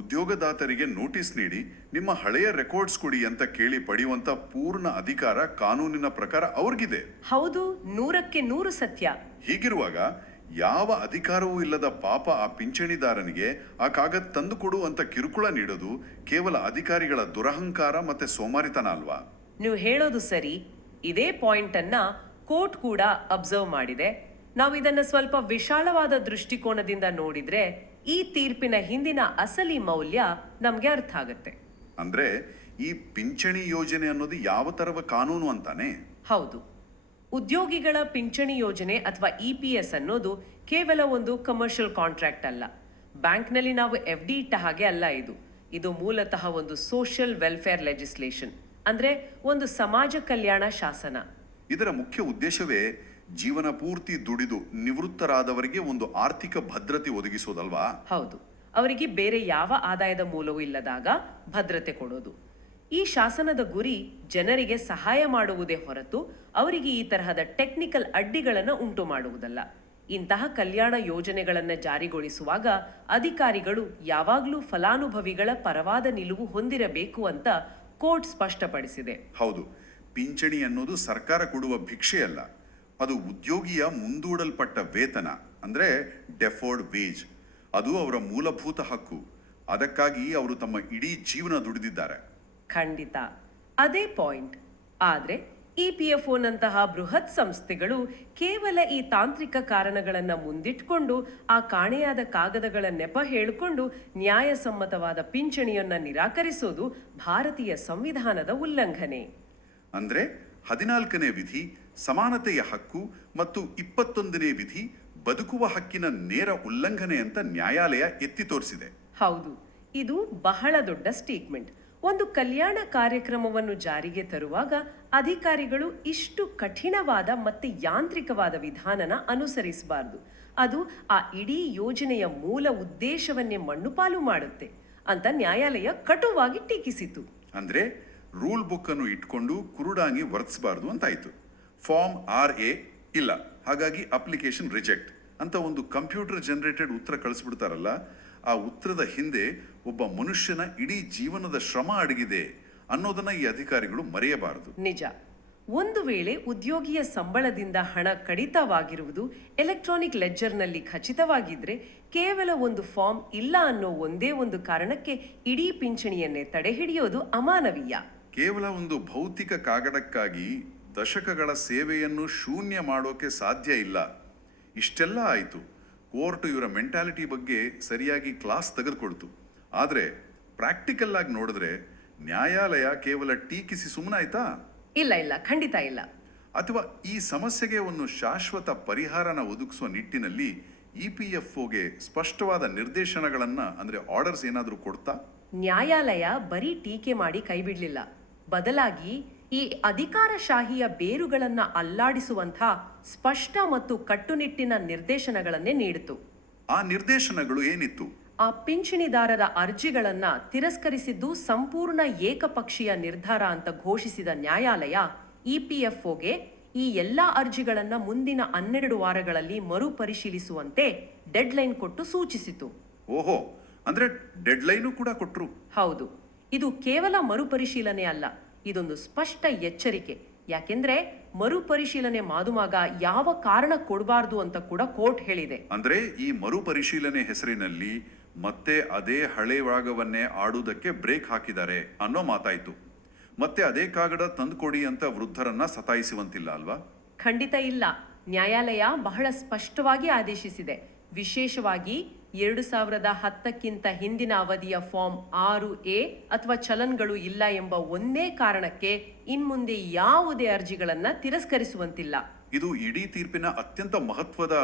ಉದ್ಯೋಗದಾತರಿಗೆ ನೋಟಿಸ್ ನೀಡಿ ನಿಮ್ಮ ಹಳೆಯ ರೆಕಾರ್ಡ್ಸ್ ಕೊಡಿ ಅಂತ ಕೇಳಿ ಪಡೆಯುವಂತ ಪೂರ್ಣ ಅಧಿಕಾರ ಕಾನೂನಿನ ಪ್ರಕಾರ ಅವ್ರಿಗಿದೆ. ಹೌದು, 100ಕ್ಕೆ 100 ಸತ್ಯ. ಹೀಗಿರುವಾಗ ಯಾವ ಅಧಿಕಾರವೂ ಇಲ್ಲದ ಪಾಪ ಆ ಪಿಂಚಣಿದಾರನಿಗೆ ಆ ಕಾಗದ ತಂದು ಕೊಡು ಅಂತ ಕಿರುಕುಳ ನೀಡೋದು ಕೇವಲ ಅಧಿಕಾರಿಗಳ ದುರಹಂಕಾರ ಮತ್ತೆ ಸೋಮಾರಿತನ ಅಲ್ವಾ? ನೀವು ಹೇಳೋದು ಸರಿ. ಇದೇ ಪಾಯಿಂಟ್ ಅನ್ನ ಕೋರ್ಟ್ ಕೂಡ ಅಬ್ಸರ್ವ್ ಮಾಡಿದೆ. ನಾವು ಇದನ್ನ ಸ್ವಲ್ಪ ವಿಶಾಲವಾದ ದೃಷ್ಟಿಕೋನದಿಂದ ನೋಡಿದ್ರೆ ಈ ತೀರ್ಪಿನ ಹಿಂದಿನ ಅಸಲಿ ಮೌಲ್ಯ ನಮ್ಗೆ ಅರ್ಥ ಆಗುತ್ತೆ. ಅಂದ್ರೆ ಈ ಪಿಂಚಣಿ ಯೋಜನೆ ಅನ್ನೋದು ಯಾವ ತರವ ಕಾನೂನು ಅಂತಾನೆ? ಹೌದು, ಉದ್ಯೋಗಿಗಳ ಪಿಂಚಣಿ ಯೋಜನೆ ಅಥವಾ EPS ಅನ್ನೋದು ಕೇವಲ ಒಂದು ಕಮರ್ಷಿಯಲ್ ಕಾಂಟ್ರಾಕ್ಟ್ ಅಲ್ಲ. ಬ್ಯಾಂಕ್ನಲ್ಲಿ ನಾವು FD ಇಟ್ಟ ಹಾಗೆ ಅಲ್ಲ ಇದು. ಇದು ಮೂಲತಃ ಒಂದು ಸೋಷಿಯಲ್ ವೆಲ್ಫೇರ್ ಲೆಜಿಸ್ಲೇಷನ್, ಅಂದ್ರೆ ಒಂದು ಸಮಾಜ ಕಲ್ಯಾಣ ಶಾಸನ. ಇದರ ಮುಖ್ಯ ಉದ್ದೇಶವೇ ಜೀವನ ಪೂರ್ತಿ ದುಡಿದು ನಿವೃತ್ತರಾದವರಿಗೆ ಒಂದು ಆರ್ಥಿಕ ಭದ್ರತೆ ಒದಗಿಸೋದಲ್ವಾ? ಹೌದು, ಅವರಿಗೆ ಬೇರೆ ಯಾವ ಆದಾಯದ ಮೂಲವೂ ಇಲ್ಲದಾಗ ಭದ್ರತೆ ಕೊಡೋದು. ಈ ಶಾಸನದ ಗುರಿ ಜನರಿಗೆ ಸಹಾಯ ಮಾಡುವುದೇ ಹೊರತು ಅವರಿಗೆ ಈ ತರಹದ ಟೆಕ್ನಿಕಲ್ ಅಡ್ಡಿಗಳನ್ನು ಉಂಟು ಮಾಡುವುದಲ್ಲ. ಇಂತಹ ಕಲ್ಯಾಣ ಯೋಜನೆಗಳನ್ನು ಜಾರಿಗೊಳಿಸುವಾಗ ಅಧಿಕಾರಿಗಳು ಯಾವಾಗಲೂ ಫಲಾನುಭವಿಗಳ ಪರವಾದ ನಿಲುವು ಹೊಂದಿರಬೇಕು ಅಂತ ಕೋರ್ಟ್ ಸ್ಪಷ್ಟಪಡಿಸಿದೆ. ಹೌದು, ಪಿಂಚಣಿ ಅನ್ನೋದು ಸರ್ಕಾರ ಕೊಡುವ ಭಿಕ್ಷೆಯಲ್ಲ, ಅದು ಉದ್ಯೋಗಿಯ ಮುಂದೂಡಲ್ಪಟ್ಟ ವೇತನ, ಅಂದ್ರೆ ಡೆಫರ್ಡ್ ವೇಜ್. ಅದು ಅವರ ಮೂಲಭೂತ ಹಕ್ಕು. ಅದಕ್ಕಾಗಿ ಅವರು ತಮ್ಮ ಇಡೀ ಜೀವನ ದುಡಿದಿದ್ದಾರೆ. ಖಂಡಿತ ಅದೇ ಪಾಯಿಂಟ್. ಆದ್ರೆ ಇಪಿಎಫ್ಒನಂತಹ ಬೃಹತ್ ಸಂಸ್ಥೆಗಳು ಕೇವಲ ಈ ತಾಂತ್ರಿಕ ಕಾರಣಗಳನ್ನು ಮುಂದಿಟ್ಕೊಂಡು ಆ ಕಾಣೆಯಾದ ಕಾಗದಗಳ ನೆಪ ಹೇಳಿಕೊಂಡು ನ್ಯಾಯಸಮ್ಮತವಾದ ಪಿಂಚಣಿಯನ್ನ ನಿರಾಕರಿಸೋದು ಭಾರತೀಯ ಸಂವಿಧಾನದ ಉಲ್ಲಂಘನೆ. ಅಂದ್ರೆ 14ನೇ ವಿಧಿ ಸಮಾನತೆಯ ಹಕ್ಕು ಮತ್ತು 21ನೇ ವಿಧಿ ಬದುಕುವ ಹಕ್ಕಿನ ನೇರ ಉಲ್ಲಂಘನೆ ಅಂತ ನ್ಯಾಯಾಲಯ ಎತ್ತಿ ತೋರಿಸಿದೆ. ಹೌದು, ಇದು ಬಹಳ ದೊಡ್ಡ ಸ್ಟೇಟ್ಮೆಂಟ್. ಒಂದು ಕಲ್ಯಾಣ ಕಾರ್ಯಕ್ರಮವನ್ನು ಜಾರಿಗೆ ತರುವಾಗ ಅಧಿಕಾರಿಗಳು ಇಷ್ಟು ಕಠಿಣವಾದ ಮತ್ತೆ ಯಾಂತ್ರಿಕವಾದ ವಿಧಾನನ ಅನುಸರಿಸಬಾರದು. ಅದು ಆ ಇಡೀ ಯೋಜನೆಯ ಮೂಲ ಉದ್ದೇಶವನ್ನೇ ಮಣ್ಣುಪಾಲು ಮಾಡುತ್ತೆ ಅಂತ ನ್ಯಾಯಾಲಯ ಕಟುವಾಗಿ ಟೀಕಿಸಿತು. ಅಂದ್ರೆ ರೂಲ್ ಬುಕ್ ಅನ್ನು ಇಟ್ಕೊಂಡು ಕುರುಡಾಗಿ ವರ್ತಿಸಬಾರ್ದು ಅಂತಾಯ್ತು. ಫಾರ್ಮ್ RA ಇಲ್ಲ, ಹಾಗಾಗಿ ಅಪ್ಲಿಕೇಶನ್ ರಿಜೆಕ್ಟ್ ಅಂತ ಒಂದು ಕಂಪ್ಯೂಟರ್ ಜನರೇಟೆಡ್ ಉತ್ತರ ಕಳಿಸ್ಬಿಡ್ತಾರಲ್ಲ, ಆ ಉತ್ತರದ ಹಿಂದೆ ಒಬ್ಬ ಮನುಷ್ಯನ ಇಡೀ ಜೀವನದ ಶ್ರಮ ಅಡಗಿದೆ ಅನ್ನೋದನ್ನ ಈ ಅಧಿಕಾರಿಗಳು ಮರೆಯಬಾರದು. ನಿಜ. ಒಂದು ವೇಳೆ ಉದ್ಯೋಗಿಯ ಸಂಬಳದಿಂದ ಹಣ ಕಡಿತವಾಗಿರುವುದು ಎಲೆಕ್ಟ್ರಾನಿಕ್ ಲೆಡ್ಜರ್ನಲ್ಲಿ ಖಚಿತವಾಗಿದ್ರೆ ಕೇವಲ ಒಂದು ಫಾರ್ಮ್ ಇಲ್ಲ ಅನ್ನೋ ಒಂದೇ ಒಂದು ಕಾರಣಕ್ಕೆ ಇಡೀ ಪಿಂಚಣಿಯನ್ನೇ ತಡೆ ಹಿಡಿಯೋದು ಅಮಾನವೀಯ. ಕೇವಲ ಒಂದು ಭೌತಿಕ ಕಾಗದಕ್ಕಾಗಿ ದಶಕಗಳ ಸೇವೆಯನ್ನು ಶೂನ್ಯ ಮಾಡೋಕೆ ಸಾಧ್ಯ ಇಲ್ಲ. ಇಷ್ಟೆಲ್ಲ ಆಯಿತು, ಕೋರ್ಟ್ ಇವರ ಮೆಂಟಾಲಿಟಿ ಬಗ್ಗೆ ಸರಿಯಾಗಿ ಕ್ಲಾಸ್ ತೆಗೆದುಕೊಳ್ತು. ಆದರೆ ಪ್ರಾಕ್ಟಿಕಲ್ ಆಗಿ ನೋಡಿದ್ರೆ ನ್ಯಾಯಾಲಯ ಕೇವಲ ಟೀಕಿಸಿ ಸುಮ್ಮನಾಯ್ತಾ? ಇಲ್ಲ, ಖಂಡಿತ ಇಲ್ಲ. ಅಥವಾ ಈ ಸಮಸ್ಯೆಗೆ ಒಂದು ಶಾಶ್ವತ ಪರಿಹಾರನ ಒದಗಿಸುವ ನಿಟ್ಟಿನಲ್ಲಿ EPFOಗೆ ಸ್ಪಷ್ಟವಾದ ನಿರ್ದೇಶನಗಳನ್ನ ಅಂದ್ರೆ ಆರ್ಡರ್ಸ್ ಏನಾದರೂ ಕೊಡ್ತಾ? ನ್ಯಾಯಾಲಯ ಬರೀ ಟೀಕೆ ಮಾಡಿ ಕೈಬಿಡ್ಲಿಲ್ಲ. ಬದಲಾಗಿ ಈ ಅಧಿಕಾರಶಾಹಿಯ ಬೇರುಗಳನ್ನ ಅಲ್ಲಾಡಿಸುವಂಥ ಸ್ಪಷ್ಟ ಮತ್ತು ಕಟ್ಟುನಿಟ್ಟಿನ ನಿರ್ದೇಶನಗಳನ್ನೇ ನೀಡಿತು. ಆ ನಿರ್ದೇಶನಗಳು ಏನಿತ್ತು? ಆ ಪಿಂಚಣಿದಾರರ ಅರ್ಜಿಗಳನ್ನ ತಿರಸ್ಕರಿಸಿದ್ದು ಸಂಪೂರ್ಣ ಏಕಪಕ್ಷೀಯ ನಿರ್ಧಾರ ಅಂತ ಘೋಷಿಸಿದ ನ್ಯಾಯಾಲಯ EPFOಗೆ ಈ ಎಲ್ಲಾ ಅರ್ಜಿಗಳನ್ನ ಮುಂದಿನ 12 ವಾರಗಳಲ್ಲಿ ಮರುಪರಿಶೀಲಿಸುವಂತೆ ಡೆಡ್ಲೈನ್ ಕೊಟ್ಟು ಸೂಚಿಸಿತು. ಓಹೋ, ಅಂದ್ರೆ ಡೆಡ್ಲೈನು ಕೂಡ ಕೊಟ್ರು. ಹೌದು, ಇದು ಕೇವಲ ಮರುಪರಿಶೀಲನೆ ಅಲ್ಲ, ಇದೊಂದು ಸ್ಪಷ್ಟ ಎಚ್ಚರಿಕೆ. ಯಾಕೆಂದ್ರೆ ಮರುಪರಿಶೀಲನೆ ಮಾಡುವಾಗ ಯಾವ ಕಾರಣ ಕೊಡಬಾರ್ದು ಅಂತ ಕೂಡ ಕೋರ್ಟ್ ಹೇಳಿದೆ. ಅಂದ್ರೆ ಈ ಮರುಪರಿಶೀಲನೆ ಹೆಸರಿನಲ್ಲಿ ಮತ್ತೆ ಅದೇ ಹಳೆ ಭಾಗವನ್ನೇ ಆಡುವುದಕ್ಕೆ ಬ್ರೇಕ್ ಹಾಕಿದ್ದಾರೆ ಅನ್ನೋ ಮಾತಾಯ್ತು. ಮತ್ತೆ ಅದೇ ಕಾಗದ ತಂದುಕೊಡಿ ಅಂತ ವೃದ್ಧರನ್ನ ಸತಾಯಿಸುವಂತಿಲ್ಲ ಅಲ್ವಾ? ಖಂಡಿತ ಇಲ್ಲ. ನ್ಯಾಯಾಲಯ ಬಹಳ ಸ್ಪಷ್ಟವಾಗಿ ಆದೇಶಿಸಿದೆ. ವಿಶೇಷವಾಗಿ 2010ಕ್ಕಿಂತ ಹಿಂದಿನ ಅವಧಿಯ ಫಾರ್ಮ್ 6A ಅಥವಾ ಚಲನ್ಗಳು ಇಲ್ಲ ಎಂಬ ಒಂದೇ ಕಾರಣಕ್ಕೆ ಇನ್ಮುಂದೆ ಯಾವುದೇ ಅರ್ಜಿಗಳನ್ನ ತಿರಸ್ಕರಿಸುವಂತಿಲ್ಲ. ಇದು ಇಡೀ ತೀರ್ಪಿನ ಅತ್ಯಂತ ಮಹತ್ವದ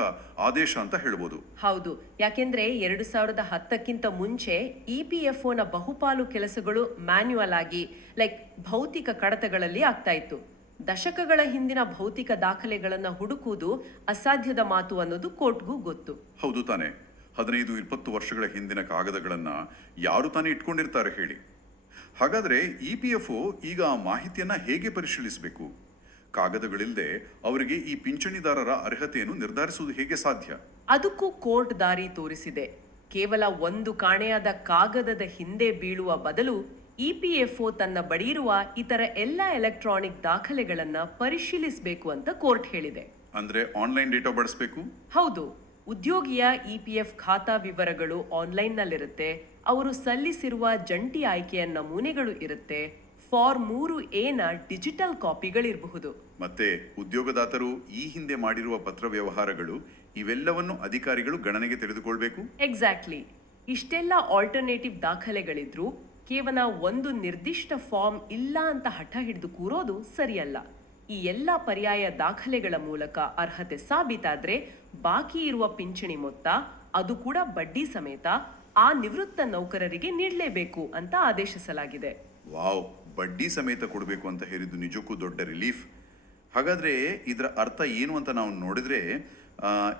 ಆದೇಶ ಅಂತ ಹೇಳ್ಬೋದು. ಹೌದು, ಯಾಕೆಂದ್ರೆ 2010ಕ್ಕಿಂತ ಮುಂಚೆ EPFOನ ಬಹುಪಾಲು ಕೆಲಸಗಳು ಮ್ಯಾನ್ಯುವಲ್ ಆಗಿ ಭೌತಿಕ ಕಡತಗಳಲ್ಲಿ ಆಗ್ತಾ ಇತ್ತು. ದಶಕಗಳ ಹಿಂದಿನ ಭೌತಿಕ ದಾಖಲೆಗಳನ್ನ ಹುಡುಕುವುದು ಅಸಾಧ್ಯದ ಮಾತು ಅನ್ನೋದು ಕೋರ್ಟ್ಗೂ ಗೊತ್ತು. ಹೌದು ತಾನೆ. 15-20 ವರ್ಷಗಳ ಹಿಂದಿನ ಕಾಗದಗಳನ್ನ ಯಾರು ತಾನೇ ಇಟ್ಕೊಂಡಿರ್ತಾರೆ ಹೇಳಿ? ಹಾಗಾದ್ರೆ EPFO ಈಗ ಆ ಮಾಹಿತಿಯನ್ನ ಹೇಗೆ ಪರಿಶೀಲಿಸಬೇಕು? ಕಾಗದಗಳಿಲ್ಲದೆ ಅವರಿಗೆ ಈ ಪಿಂಚಣಿದಾರರ ಅರ್ಹತೆಯನ್ನು ನಿರ್ಧರಿಸುವುದು ಹೇಗೆ ಸಾಧ್ಯ? ಅದಕ್ಕೂ ಕೋರ್ಟ್ ದಾರಿ ತೋರಿಸಿದೆ. ಕೇವಲ ಒಂದು ಕಾಣೆಯಾದ ಕಾಗದದ ಹಿಂದೆ ಬೀಳುವ ಬದಲು EPFO ತನ್ನ ಬಳಿ ಇರುವ ಇತರ ಎಲ್ಲ ಎಲೆಕ್ಟ್ರಾನಿಕ್ ದಾಖಲೆಗಳನ್ನ ಪರಿಶೀಲಿಸಬೇಕು ಅಂತ ಕೋರ್ಟ್ ಹೇಳಿದೆ. ಅಂದ್ರೆ ಆನ್ಲೈನ್ ಡೇಟಾ ಬಳಸಬೇಕು? ಹೌದು, ಉದ್ಯೋಗಿಯ EPF ಖಾತಾ ವಿವರಗಳು ಆನ್ಲೈನ್ನಲ್ಲಿರುತ್ತೆ. ಅವರು ಸಲ್ಲಿಸಿರುವ ಜಂಟಿ ಆಯ್ಕೆಯ ನಮೂನೆಗಳು ಇರುತ್ತೆ. ಫಾರ್ಮ್ 3A ಡಿಜಿಟಲ್ ಕಾಪಿಗಳಿರಬಹುದು. ಮತ್ತೆ ಉದ್ಯೋಗದಾತರು ಈ ಹಿಂದೆ ಮಾಡಿರುವ ಪತ್ರ ವ್ಯವಹಾರಗಳು ಇವೆಲ್ಲವನ್ನು ಅಧಿಕಾರಿಗಳು ಗಣನೆಗೆ ತೆಗೆದುಕೊಳ್ಬೇಕು. ಎಕ್ಸಾಕ್ಟ್ಲಿ. ಇಷ್ಟೆಲ್ಲ ಆಲ್ಟರ್ನೇಟಿವ್ ದಾಖಲೆಗಳಿದ್ರು ಕೇವಲ ಒಂದು ನಿರ್ದಿಷ್ಟ ಫಾರ್ಮ್ ಇಲ್ಲ ಅಂತ ಹಠ ಹಿಡಿದು ಕೂರೋದು ಸರಿಯಲ್ಲ. ಈ ಎಲ್ಲ ಪರ್ಯಾಯ ದಾಖಲೆಗಳ ಮೂಲಕ ಅರ್ಹತೆ ಸಾಬೀತಾದ್ರೆ ಬಾಕಿ ಇರುವ ಪಿಂಚಣಿ ಮೊತ್ತ, ಅದು ಕೂಡ ಬಡ್ಡಿ ಸಮೇತ ಆ ನಿವೃತ್ತ ನೌಕರರಿಗೆ ನೀಡಲೇಬೇಕು ಅಂತ ಆದೇಶಿಸಲಾಗಿದೆ. ವಾವ್, ಬಡ್ಡಿ ಸಮೇತ ಕೊಡಬೇಕು ಅಂತ ಹೇಳಿದ್ದು ನಿಜಕ್ಕೂ ದೊಡ್ಡ ರಿಲೀಫ್. ಹಾಗಾದ್ರೆ ಇದರ ಅರ್ಥ ಏನು ಅಂತ ನಾವು ನೋಡಿದ್ರೆ,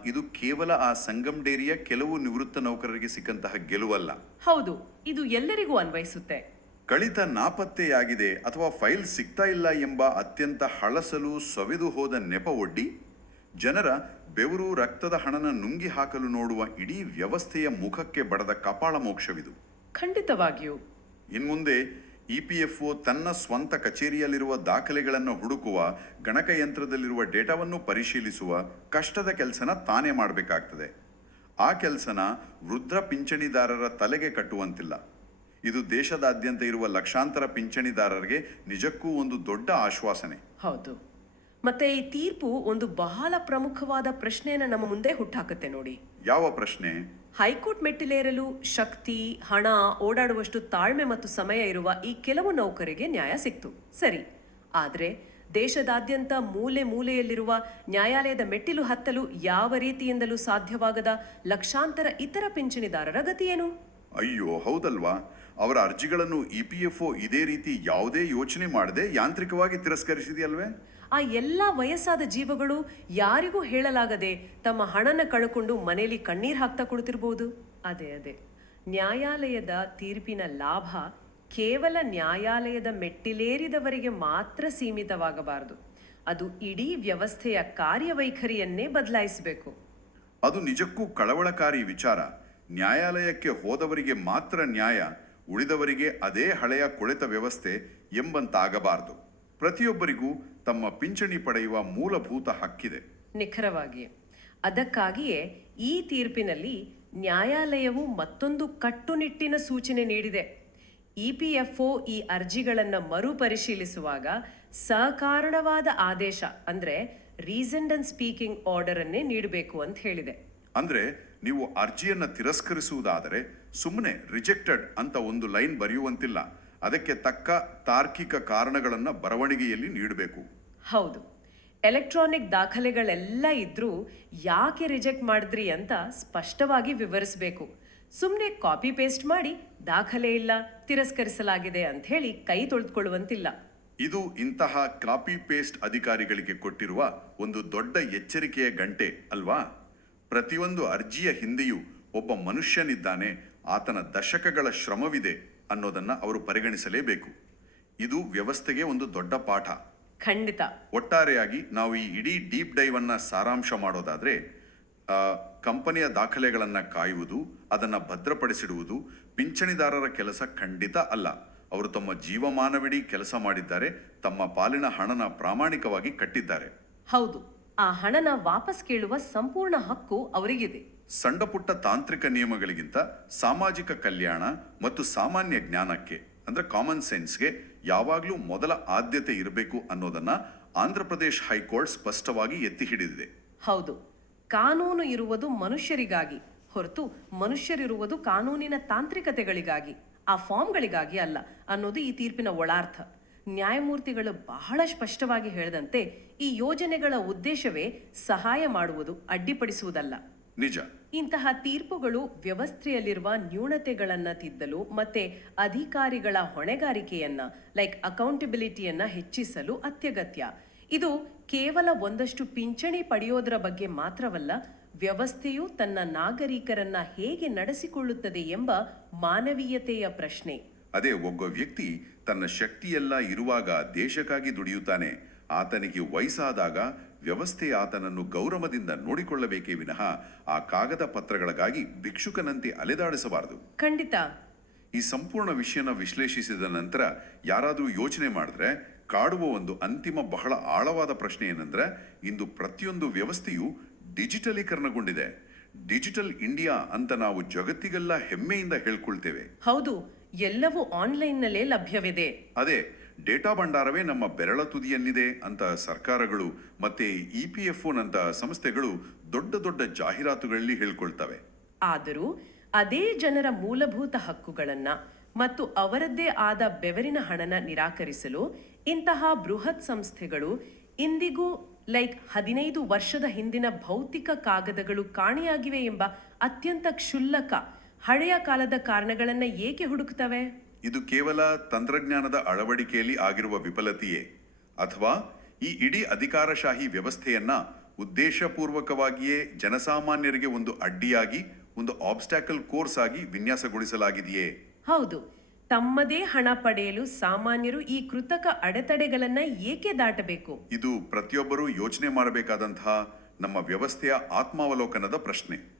ಇದು ಕೇವಲ ಆ ಸಂಗಮ್ ಡೇರಿಯ ಕೆಲವು ನಿವೃತ್ತ ನೌಕರರಿಗೆ ಸಿಕ್ಕಂತಹ ಗೆಲುವಲ್ಲ. ಹೌದು, ಇದು ಎಲ್ಲರಿಗೂ ಅನ್ವಯಿಸುತ್ತೆ. ಕಳಿತ ನಾಪತ್ತೆಯಾಗಿದೆ ಅಥವಾ ಫೈಲ್ ಸಿಗ್ತಾ ಇಲ್ಲ ಎಂಬ ಅತ್ಯಂತ ಹಳಸಲು ಸವೆದು ಹೋದ ನೆಪ ಒಡ್ಡಿ ಜನರ ಬೆವರು ರಕ್ತದ ಹಣನ ನುಂಗಿ ಹಾಕಲು ನೋಡುವ ಇಡೀ ವ್ಯವಸ್ಥೆಯ ಮುಖಕ್ಕೆ ಬಡದ ಕಪಾಳ ಮೋಕ್ಷವಿದು. ಖಂಡಿತವಾಗಿಯೂ. ಇನ್ಮುಂದೆ EPFO ತನ್ನ ಸ್ವಂತ ಕಚೇರಿಯಲ್ಲಿರುವ ದಾಖಲೆಗಳನ್ನು ಹುಡುಕುವ, ಗಣಕಯಂತ್ರದಲ್ಲಿರುವ ಡೇಟಾವನ್ನು ಪರಿಶೀಲಿಸುವ ಕಷ್ಟದ ಕೆಲಸನ ತಾನೇ ಮಾಡಬೇಕಾಗ್ತದೆ. ಆ ಕೆಲಸನ ವೃದ್ಧ ಪಿಂಚಣಿದಾರರ ತಲೆಗೆ ಕಟ್ಟುವಂತಿಲ್ಲ. ಇದು ದೇಶದಾದ್ಯಂತ ಇರುವ ಲಕ್ಷಾಂತರ ಪಿಂಚಣಿದಾರರಿಗೆ ನಿಜಕ್ಕೂ ಒಂದು ದೊಡ್ಡ ಆಶ್ವಾಸನೆ. ಹೌದು. ಮತ್ತೆ ಈ ತೀರ್ಪು ಒಂದು ಬಹಳ ಪ್ರಮುಖವಾದ ಪ್ರಶ್ನೆಯನ್ನು ನಮ್ಮ ಮುಂದೆ ಹುಟ್ಟಾಕತ್ತೆ ನೋಡಿ. ಯಾವ ಪ್ರಶ್ನೆ? ಹೈಕೋರ್ಟ್ ಮೆಟ್ಟಿಲೇರಲು ಶಕ್ತಿ, ಹಣ, ಓಡಾಡುವಷ್ಟು ತಾಳ್ಮೆ ಮತ್ತು ಸಮಯ ಇರುವ ಈ ಕೆಲವು ನೌಕರಿಗೆ ನ್ಯಾಯ ಸಿಕ್ತು, ಸರಿ. ಆದರೆ ದೇಶದಾದ್ಯಂತ ಮೂಲೆ ಮೂಲೆಯಲ್ಲಿರುವ ನ್ಯಾಯಾಲಯದ ಮೆಟ್ಟಿಲು ಹತ್ತಲು ಯಾವ ರೀತಿಯಿಂದಲೂ ಸಾಧ್ಯವಾಗದ ಲಕ್ಷಾಂತರ ಇತರ ಪಿಂಚಣಿದಾರರ ಗತಿಯೇನು? ಅಯ್ಯೋ, ಹೌದಲ್ವಾ? ಅವರ ಅರ್ಜಿಗಳನ್ನು EPFO ಇದೇ ರೀತಿ ಯಾವುದೇ ಯೋಚನೆ ಮಾಡದೆ ಯಾಂತ್ರಿಕವಾಗಿ ತಿರಸ್ಕರಿಸಿದೆಯಲ್ವೇ? ಆ ಎಲ್ಲ ವಯಸ್ಸಾದ ಜೀವಗಳು ಯಾರಿಗೂ ಹೇಳಲಾಗದೆ ತಮ್ಮ ಹಣನ ಕಳ್ಕೊಂಡು ಮನೆಯಲ್ಲಿ ಕಣ್ಣೀರು ಹಾಕ್ತಾ ಕುಳಿತಿರ್ಬೋದು. ಅದೇ ನ್ಯಾಯಾಲಯದ ತೀರ್ಪಿನ ಲಾಭ ಕೇವಲ ನ್ಯಾಯಾಲಯದ ಮೆಟ್ಟಿಲೇರಿದವರಿಗೆ ಮಾತ್ರ ಸೀಮಿತವಾಗಬಾರದು. ಅದು ಇಡೀ ವ್ಯವಸ್ಥೆಯ ಕಾರ್ಯವೈಖರಿಯನ್ನೇ ಬದಲಾಯಿಸಬೇಕು. ಅದು ನಿಜಕ್ಕೂ ಕಳವಳಕಾರಿ ವಿಚಾರ. ನ್ಯಾಯಾಲಯಕ್ಕೆ ಹೋದವರಿಗೆ ಮಾತ್ರ ನ್ಯಾಯ, ಉಳಿದವರಿಗೆ ಅದೇ ಹಳೆಯ ಕೊಳೆತ ವ್ಯವಸ್ಥೆ ಎಂಬಂತಾಗಬಾರದು. ಪ್ರತಿಯೊಬ್ಬರಿಗೂ ತಮ್ಮ ಪಿಂಚಣಿ ಪಡೆಯುವ ಮೂಲಭೂತ ಹಕ್ಕಿದೆ. ನಿಖರವಾಗಿ. ಅದಕ್ಕಾಗಿಯೇ ಈ ತೀರ್ಪಿನಲ್ಲಿ ನ್ಯಾಯಾಲಯವು ಮತ್ತೊಂದು ಕಟ್ಟುನಿಟ್ಟಿನ ಸೂಚನೆ ನೀಡಿದೆ. EPFO ಈ ಅರ್ಜಿಗಳನ್ನು ಮರುಪರಿಶೀಲಿಸುವಾಗ ಸಕಾರಣವಾದ ಆದೇಶ ಅಂದ್ರೆ ರೀಸನ್ಡ್ ಅಂಡ್ ಸ್ಪೀಕಿಂಗ್ ಆರ್ಡರ್ ಅನ್ನೇ ನೀಡಬೇಕು ಅಂತ ಹೇಳಿದೆ. ಅಂದ್ರೆ ನೀವು ಅರ್ಜಿಯನ್ನ ತಿರಸ್ಕರಿಸುವುದಾದರೆ ಸುಮ್ಮನೆ ರಿಜೆಕ್ಟೆಡ್ ಅಂತ ಒಂದು ಲೈನ್ ಬರೆಯುವಂತಿಲ್ಲ. ಅದಕ್ಕೆ ತಕ್ಕ ತಾರ್ಕಿಕ ಕಾರಣಗಳನ್ನು ಬರವಣಿಗೆಯಲ್ಲಿ ನೀಡಬೇಕು. ಹೌದು. ಎಲೆಕ್ಟ್ರಾನಿಕ್ ದಾಖಲೆಗಳೆಲ್ಲ ಇದ್ರೂ ಯಾಕೆ ರಿಜೆಕ್ಟ್ ಮಾಡಿದ್ರಿ ಅಂತ ಸ್ಪಷ್ಟವಾಗಿ ವಿವರಿಸಬೇಕು. ಸುಮ್ಮನೆ ಕಾಪಿ ಪೇಸ್ಟ್ ಮಾಡಿ ದಾಖಲೆ ಇಲ್ಲ, ತಿರಸ್ಕರಿಸಲಾಗಿದೆ ಅಂತ ಹೇಳಿ ಕೈ ತೊಳೆದುಕೊಳ್ಳುವಂತಿಲ್ಲ. ಇದು ಇಂತಹ ಕಾಪಿ ಪೇಸ್ಟ್ ಅಧಿಕಾರಿಗಳಿಗೆ ಕೊಟ್ಟಿರುವ ಒಂದು ದೊಡ್ಡ ಎಚ್ಚರಿಕೆಯ ಗಂಟೆ ಅಲ್ವಾ? ಪ್ರತಿಯೊಂದು ಅರ್ಜಿಯ ಹಿಂದೆಯೂ ಒಬ್ಬ ಮನುಷ್ಯನಿದ್ದಾನೆ, ಆತನ ದಶಕಗಳ ಶ್ರಮವಿದೆ ಅನ್ನೋದನ್ನ ಅವರು ಪರಿಗಣಿಸಲೇಬೇಕು. ಇದು ವ್ಯವಸ್ಥೆಗೆ ಒಂದು ದೊಡ್ಡ ಪಾಠ. ಖಂಡಿತ. ಒಟ್ಟಾರೆಯಾಗಿ ನಾವು ಈ ಇಡೀ ಡೀಪ್ ಡೈವ್ ಅನ್ನ ಸಾರಾಂಶ ಮಾಡೋದಾದ್ರೆ, ಕಂಪನಿಯ ದಾಖಲೆಗಳನ್ನ ಕಾಯುವುದು, ಅದನ್ನ ಭದ್ರಪಡಿಸಿಡುವುದು ಪಿಂಚಣಿದಾರರ ಕೆಲಸ ಖಂಡಿತ ಅಲ್ಲ. ಅವರು ತಮ್ಮ ಜೀವಮಾನವಿಡೀ ಕೆಲಸ ಮಾಡಿದ್ದಾರೆ, ತಮ್ಮ ಪಾಲಿನ ಹಣನ ಪ್ರಾಮಾಣಿಕವಾಗಿ ಕಟ್ಟಿದ್ದಾರೆ. ಹೌದು, ಆ ಹಣನ ವಾಪಸ್ ಕೇಳುವ ಸಂಪೂರ್ಣ ಹಕ್ಕು ಅವರಿಗಿದೆ. ಸಣ್ಣ ಪುಟ್ಟ ತಾಂತ್ರಿಕ ನಿಯಮಗಳಿಗಿಂತ ಸಾಮಾಜಿಕ ಕಲ್ಯಾಣ ಮತ್ತು ಸಾಮಾನ್ಯ ಜ್ಞಾನಕ್ಕೆ ಅಂದ್ರೆ ಕಾಮನ್ ಸೆನ್ಸ್ಗೆ ಯಾವಾಗಲೂ ಮೊದಲ ಆದ್ಯತೆ ಇರಬೇಕು ಅನ್ನೋದನ್ನ ಆಂಧ್ರ ಪ್ರದೇಶ್ ಹೈಕೋರ್ಟ್ ಸ್ಪಷ್ಟವಾಗಿ ಎತ್ತಿ ಹಿಡಿದಿದೆ. ಹೌದು, ಕಾನೂನು ಇರುವುದು ಮನುಷ್ಯರಿಗಾಗಿ ಹೊರತು ಮನುಷ್ಯರಿರುವುದು ಕಾನೂನಿನ ತಾಂತ್ರಿಕತೆಗಳಿಗಾಗಿ, ಆ ಫಾರ್ಮ್ಗಳಿಗಾಗಿ ಅಲ್ಲ ಅನ್ನೋದು ಈ ತೀರ್ಪಿನ ಒಳಾರ್ಥ. ನ್ಯಾಯಮೂರ್ತಿಗಳು ಬಹಳ ಸ್ಪಷ್ಟವಾಗಿ ಹೇಳಿದಂತೆ ಈ ಯೋಜನೆಗಳ ಉದ್ದೇಶವೇ ಸಹಾಯ ಮಾಡುವುದು, ಅಡ್ಡಿಪಡಿಸುವುದಲ್ಲ. ನಿಜ. ಇಂತಹ ತೀರ್ಪುಗಳು ವ್ಯವಸ್ಥೆಯಲ್ಲಿರುವ ನ್ಯೂನತೆಗಳನ್ನ ತಿದ್ದಲು ಮತ್ತೆ ಅಧಿಕಾರಿಗಳ ಹೊಣೆಗಾರಿಕೆಯನ್ನ ಅಕೌಂಟಬಿಲಿಟಿಯನ್ನ ಹೆಚ್ಚಿಸಲು ಅತ್ಯಗತ್ಯ. ಇದು ಕೇವಲ ಒಂದಷ್ಟು ಪಿಂಚಣಿ ಪಡೆಯೋದರ ಬಗ್ಗೆ ಮಾತ್ರವಲ್ಲ, ವ್ಯವಸ್ಥೆಯು ತನ್ನ ನಾಗರಿಕರನ್ನ ಹೇಗೆ ನಡೆಸಿಕೊಳ್ಳುತ್ತದೆ ಎಂಬ ಮಾನವೀಯತೆಯ ಪ್ರಶ್ನೆ. ಅದೇ, ಒಬ್ಬ ವ್ಯಕ್ತಿ ತನ್ನ ಶಕ್ತಿಯೆಲ್ಲ ಇರುವಾಗ ದೇಶಕ್ಕಾಗಿ ದುಡಿಯುತ್ತಾನೆ. ಆತನಿಗೆ ವಯಸ್ಸಾದಾಗ ವ್ಯವಸ್ಥೆ ಆತನನ್ನು ಗೌರವದಿಂದ ನೋಡಿಕೊಳ್ಳಬೇಕೇ ವಿನಃ ಆ ಕಾಗದ ಪತ್ರಗಳಿಗಾಗಿ ಭಿಕ್ಷುಕನಂತೆ ಅಲೆದಾಡಿಸಬಾರದು. ಖಂಡಿತ. ಈ ಸಂಪೂರ್ಣ ವಿಷಯನ ವಿಶ್ಲೇಷಿಸಿದ ನಂತರ ಯಾರಾದರೂ ಯೋಚನೆ ಮಾಡಿದ್ರೆ ಕಾಡುವ ಒಂದು ಅಂತಿಮ ಬಹಳ ಆಳವಾದ ಪ್ರಶ್ನೆ ಏನಂದ್ರೆ, ಇಂದು ಪ್ರತಿಯೊಂದು ವ್ಯವಸ್ಥೆಯು ಡಿಜಿಟಲೀಕರಣಗೊಂಡಿದೆ. ಡಿಜಿಟಲ್ ಇಂಡಿಯಾ ಅಂತ ನಾವು ಜಗತ್ತಿಗೆಲ್ಲ ಹೆಮ್ಮೆಯಿಂದ ಹೇಳ್ಕೊಳ್ತೇವೆ. ಹೌದು, ಎಲ್ಲವೂ ಆನ್ಲೈನ್ನಲ್ಲೇ ಲಭ್ಯವಿದೆ. ಅದೇ, ಡೇಟಾ ಭಂಡಾರವೇ ನಮ್ಮ ಬೆರಳ ತುದಿಯಲ್ಲಿದೆ ಅಂತ ಸರ್ಕಾರಗಳು ಮತ್ತೆ EPFO ನಂತ ಸಂಸ್ಥೆಗಳು ದೊಡ್ಡ ದೊಡ್ಡ ಜಾಹೀರಾತುಗಳಲ್ಲಿ ಹೇಳ್ಕೊಳ್ತವೆ. ಆದರೂ ಅದೇ ಜನರ ಮೂಲಭೂತ ಹಕ್ಕುಗಳನ್ನ ಮತ್ತು ಅವರದ್ದೇ ಆದ ಬೆವರಿನ ಹಣನ ನಿರಾಕರಿಸಲು ಇಂತಹ ಬೃಹತ್ ಸಂಸ್ಥೆಗಳು ಇಂದಿಗೂ 15 ವರ್ಷದ ಹಿಂದಿನ ಭೌತಿಕ ಕಾಗದಗಳು ಕಾಣೆಯಾಗಿವೆ ಎಂಬ ಅತ್ಯಂತ ಕ್ಷುಲ್ಲಕ ಹಳೆಯ ಕಾಲದ ಕಾರಣಗಳನ್ನ ಏಕೆ ಹುಡುಕ್ತವೆ? ಇದು ಕೇವಲ ತಂತ್ರಜ್ಞಾನದ ಅಳವಡಿಕೆಯಲ್ಲಿ ಆಗಿರುವ ವಿಫಲತೆಯೇ, ಅಥವಾ ಈ ಇಡೀ ಅಧಿಕಾರಶಾಹಿ ವ್ಯವಸ್ಥೆಯನ್ನ ಉದ್ದೇಶಪೂರ್ವಕವಾಗಿಯೇ ಜನಸಾಮಾನ್ಯರಿಗೆ ಒಂದು ಅಡ್ಡಿಯಾಗಿ, ಒಂದು ಆಬ್ಸ್ಟ್ಯಾಕಲ್ ಕೋರ್ಸ್ ಆಗಿ ವಿನ್ಯಾಸಗೊಳಿಸಲಾಗಿದೆಯೇ? ಹೌದು, ತಮ್ಮದೇ ಹಣ ಪಡೆಯಲು ಸಾಮಾನ್ಯರು ಈ ಕೃತಕ ಅಡೆತಡೆಗಳನ್ನ ಏಕೆ ದಾಟಬೇಕು? ಇದು ಪ್ರತಿಯೊಬ್ಬರೂ ಯೋಚನೆ ಮಾಡಬೇಕಾದಂತಹ ನಮ್ಮ ವ್ಯವಸ್ಥೆಯ ಆತ್ಮಾವಲೋಕನದ ಪ್ರಶ್ನೆ.